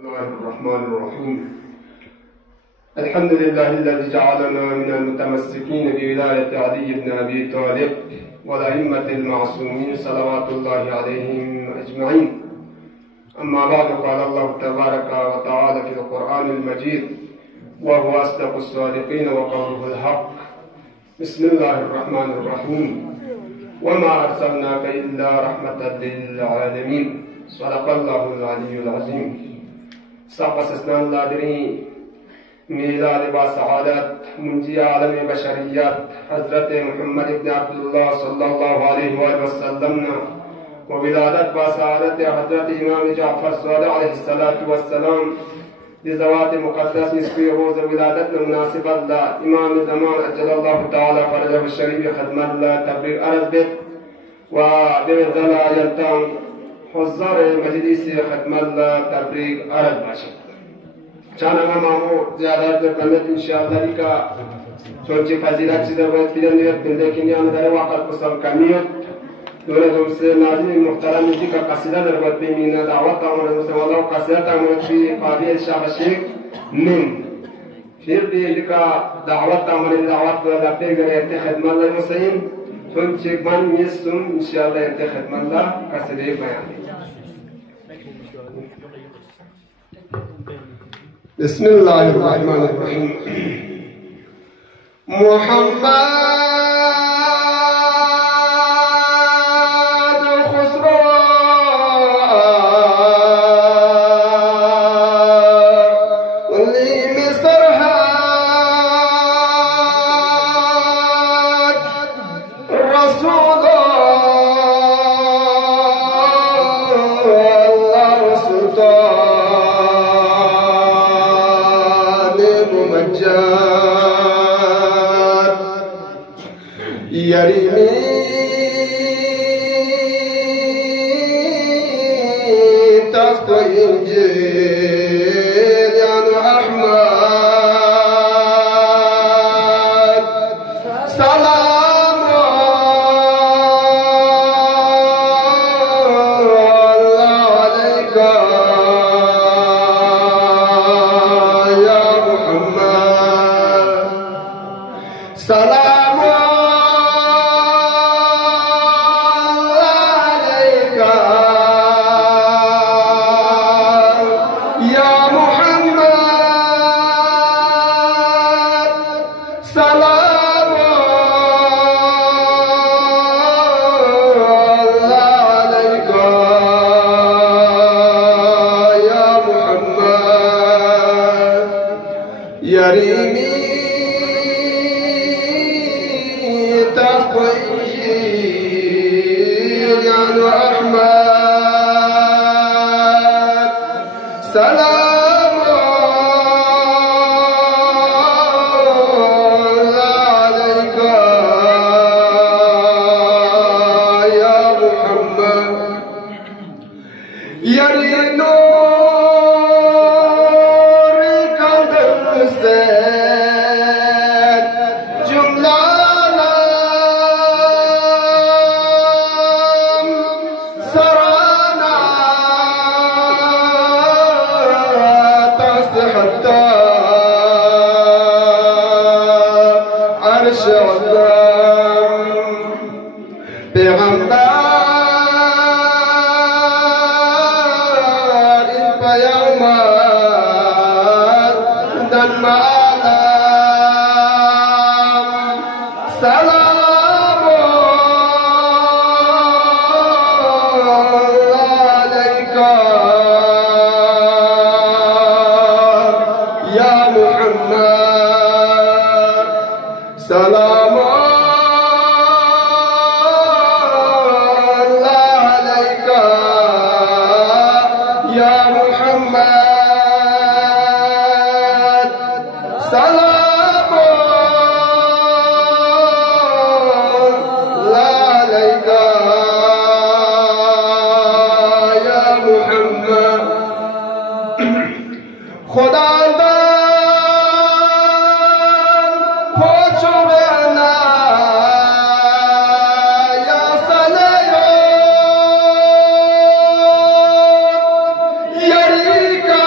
الله الرحمن الرحيم. الحمد لله الذي جعلنا من المتمسكين بولاية علي بن أبي طالب والأئمة المعصومين صلوات الله عليهم أجمعين. أما بعد، قال الله تبارك وتعالى في القرآن المجيد: وهو أصدق الصادقين وقوله الحق. بسم الله الرحمن الرحيم. وما أرسلناك إلا رحمة للعالمين. صدق الله العلي العظيم. ساق سسنان لادرين میلاد با سعادت منجی عالم بشریت حضرت محمد ابن عبدالله صلی الله علیه و آله وسلم و ولادت با سعادت حضرت امام جعفر صادق علیه السلام لزوات مقدس نسبی روز ولادت مناسب الله امام زمان اجل الله تعالی فرجه الشریف خدمت الله تبریک عرض بید و بمثل آیتان حضار مجلس خدمت الله تبریک عرض باشد. چانا مامو زیادت برکمت انشاءالله کا چونچه فضیلت چیز باید بیدن نیت بنده کنیان در وقت بسام کمیت دوله دومسه ناظرین محترم نجی کا قصیده در باید بیمین دعوت آمد دوسته والا قصیدت آمد فی قابل شاق شیخ من پھر بھی لکا دعوت آمد دعوت باید پیگر ایت خدمت اللہ مسئین چونچه من نیستم انشاءالله ایت خدمت اللہ قصیده بیان بسم الله الرحمن الرحيم. محمد خسرو واللي مسرحات الرسول الله سلطان يرمي تحت إنجيل يا أحمد سلام الله عليك يا محمد سلام يرمي تحت إنجيل يا أحمد سلام الله عليك يا محمد يرنو سلام الله عليك يا محمد سلام الله عليك يا محمد سلام خداوند پوچونا یا سلیو یری کا